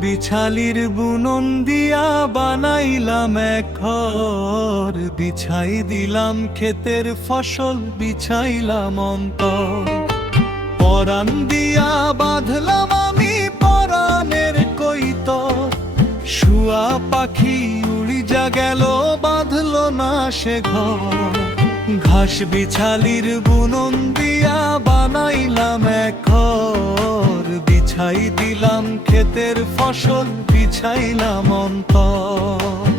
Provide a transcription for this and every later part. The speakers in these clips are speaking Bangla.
বিছালির বুনন দিয়া বানাইলাম এক ঘর, বিছাই দিলাম ক্ষেতের ফসল, বিছাইলাম অন্তর। পরাণ দিয়া বাঁধলাম আমি পরাণের কৈতর, শুয়া পাখি উড়ি যা গেল বাঁধল না সে ঘর। ঘাস বিছালির বুনন দিয়া বানাইলাম এক ঘর, বিছাই দিলাম ক্ষেতের ফসল, বিছাইলাম অন্তর।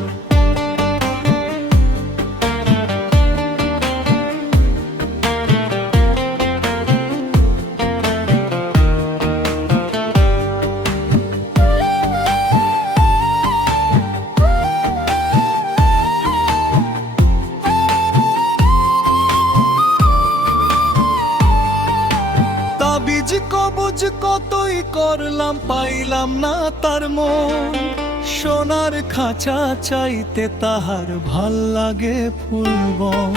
তাবিজ কবজ কতই করলাম, পাইলাম না তার মন। সোনার খাঁচা চাইতে তাহার ভাল লাগে ফুলবন।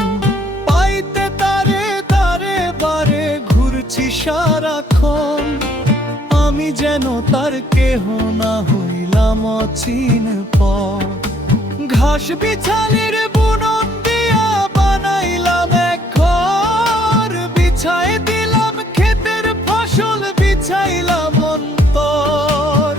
পাইতে তারে তারে বারে ঘুরছি সারাক্ষণ, আমি যেন তার কেহ না হইলাম অচিন পর। ঘাস বিছালির বুনন দিয়া বানাইলাম এক ঘর, বিছাই দিলাম ক্ষেতের ফসল, বিছাইলাম অন্তর।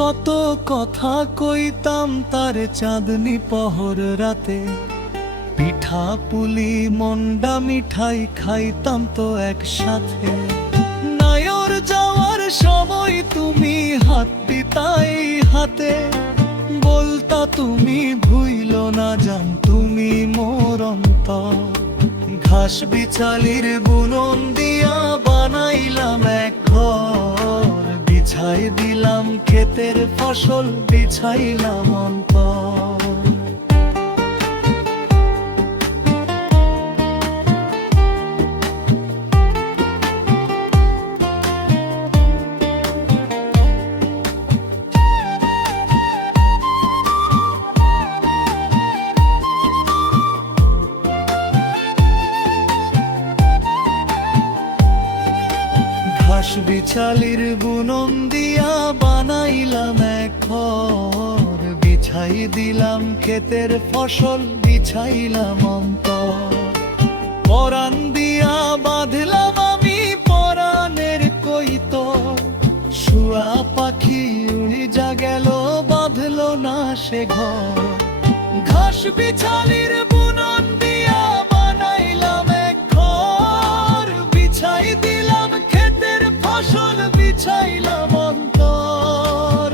কত কথা কইতাম তার চাঁদনি পহর রাতে, পিঠা পুলি মন্ডা মিঠাই খাইতাম তো একসাথে। নায়র যাওয়ার সময় তুমি হাত দিতাই হাতে, বলতা তুমি ভুইল না জান তুমি মোর অন্তর। ঘাস বিছালির বুনন দিয়া বানাইলাম এক ঘর, বিছাই দিলাম ক্ষেতের ফসল, বিছাইলাম অন্তর। ঘাস বিছালির বুনন দিয়া বানাইলাম এক ঘর, বিছাই দিলাম ক্ষেতের ফসল, বিছাইলাম অন্তর। পরাণ দিয়া বাঁধলাম আমি পরাণের কৈতর, শুয়া পাখি উড়ি যা গেল বাঁধল না সে ঘর। ঘাস বিছালির বুনন দিয়া বানাইলাম এক ঘর, বিছাই দিলাম ক্ষেতের ফসল, বিছাইলাম অন্তর।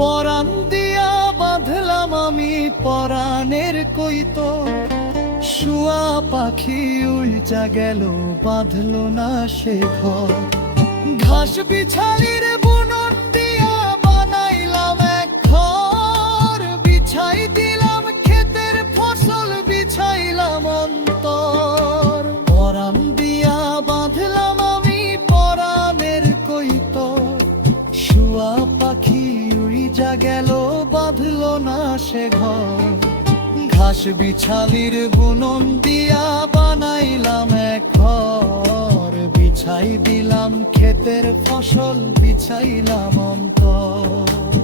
পরাণ দিয়া বাঁধলাম আমি পরাণের কৈতর, শুয়া পাখি উল্টা গেল বাঁধল না সে ঘর। ঘাস বিছালির বুনন দিয়া বানাইলাম এক ঘর, বিছাই দিলাম ক্ষেতের ফসল, বিছাইলাম অন্তর। পরাণ দিয়া বাঁধলাম আমি পরাণের কৈতর, শুয়া পাখি উড়ি যা গেল বাঁধল না সে ঘর। ঘাস বিছালির বুনন দিয়া বানাইলাম এক ঘর, বিছাই দিলাম ক্ষেতের ফসল, বিছাইলাম অন্তর।